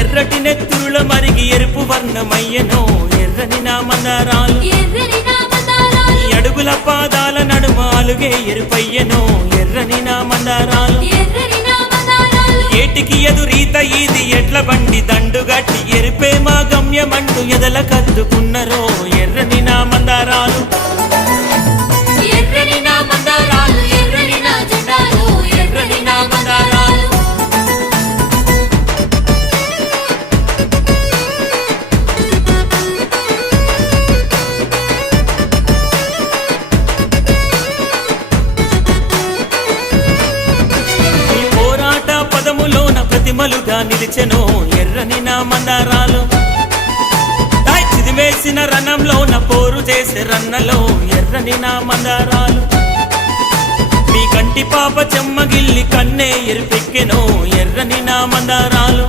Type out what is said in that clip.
ఎర్రటి నెత్తురుల మరిగి ఎరుపు వర్ణమయ్యనో ఎర్రని నా మందారాలు అడుగుల పాదాల నడుమాలుగే ఎరుపయ్యనో ఎర్రని నా మందారాలు ఏటికి ఎదురీత ఇది ఎడ్ల బండి దండుగట్టి ఎరిపే మా గమ్యమంటూ ఎదల కద్దుకున్నరో ఎర్రని నా మందారాలు ఎర్రని నా మందారాలు ఎర్రని నా జెండాలు ఎర్రని నా మందారాలు ప్రతిమలుగా నిలిచెనో ఎర్రని నా మందారాలు చిదివేసిన రణంలోన పోరు చేసే రన్నలో ఎర్రని నా మందారాలు మీ కంటి పాప చెమ్మగిల్లి కన్నే ఎరుపెక్కెనో ఎర్రని నా మందారాలు